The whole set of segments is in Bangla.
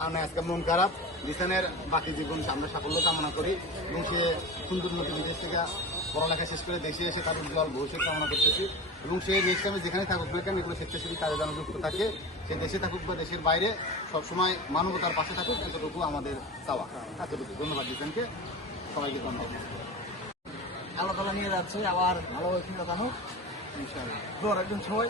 আমরা আজকে মন খারাপ লিসানের বাকি জীবন আমরা সাফল্য কামনা করি এবং সে সুন্দর নতুন বিদেশ থেকে পড়ালেখা শেষ করে দেশে এসে তার উজ্জ্বল ভবিষ্যৎ কামনা করতেছি এবং সে নেক্সট টাইমে যেখানে থাকুক না কেন এগুলো স্বেচ্ছাসেবী কাজে যেন যুক্ত থাকে, সে দেশে থাকুক বা দেশের বাইরে সবসময় মানবতার পাশে থাকুক, এতটুকু আমাদের চাওয়া। এতটুকু ধন্যবাদ লিসানকে, সবাইকে ধন্যবাদ। আল্লাহ তাআলা নিয়ে যাচ্ছে আবার ভালোভাবে ফিরে জানুক ইনশাআল্লাহ। দোয়া রাখবেন সবাই।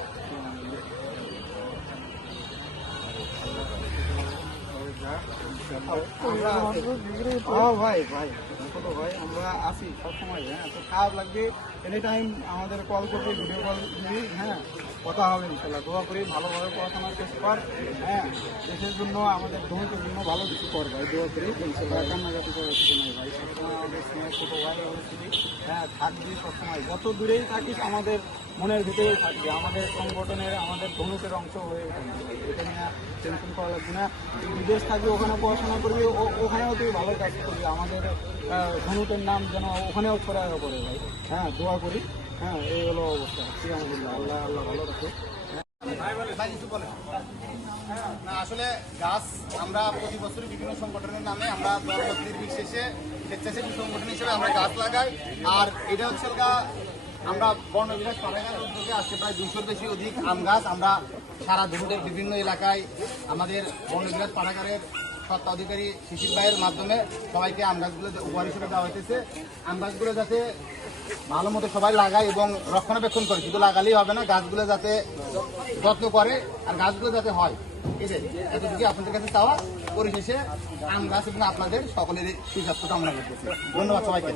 ভাই ভাই ছোট ভাই আমরা আছি সবসময়। হ্যাঁ, তো খারাপ লাগবে এনি টাইম আমাদের কল করবে, ভিডিও কল দিবি। হ্যাঁ, কথা হবে ইনশাল্লাহ। দোয়া করি ভালোভাবে পড়াশোনার চেষ্টা কর। হ্যাঁ, দেশের জন্য আমাদের ধনীদের জন্য ভালো কিছু কর ভাই, দোয়া করি ইনশাল্লাহ। কান্নাকাটি করে কিছু নাই ভাই, সবসময় আমাদের স্নেহ ছোট ভাই অবশ্যই। হ্যাঁ, থাকবি সবসময়, যত দূরেই থাকিস আমাদের মনের ভিতরেই থাকবে, আমাদের সংগঠনের আমাদের ধনুকের অংশ হয়ে থাকবে। এটা নিয়ে টেনশন করা লাগবে না। তুই বিদেশ থাকবি, ওখানে পড়াশোনা করবি, ওখানেও তুই ভালো কাজ করবি। আমাদের ধনুকের নাম যেন ওখানেও ছড়ায় পড়ে ভাই। হ্যাঁ, দোয়া করি। হ্যাঁ, এই হলো অবস্থা। ঠিক আছে, আল্লাহ আল্লাহ ভালো রাখো। না আসলে গাছ আমরা প্রতি বছরই বিভিন্ন সংগঠনের নামে আমরা বিশেষে স্বেচ্ছাসেবী সংগঠন হিসেবে আমরা গাছ লাগাই। আর এটা হচ্ছে আমরা বর্ণবিলাস পাড়াগাঁর উদ্যোগে আজকে প্রায় 200-র বেশি অধিক আম গাছ আমরা সারা দেশের বিভিন্ন এলাকায় আমাদের বর্ণবিলাস পাড়াগারের স্বত্বাধিকারী শিশির ভাইয়ের মাধ্যমে সবাইকে আম গাছগুলো উপহার হিসেবে দেওয়া হইতেছে। আম গাছগুলো যাতে ভালো মতো সবাই লাগায় এবং রক্ষণাবেক্ষণ করে, শুধু লাগালেই হবে না, গাছগুলো যাতে যত্ন করে আর গাছগুলো যাতে হয়, এতটুকু আপনাদের কাছে চাওয়া। পরিশেষে আম গাছ এবং আপনাদের সকলেরই সুস্বাস্থ্য কামনা করতেছি। ধন্যবাদ সবাইকে।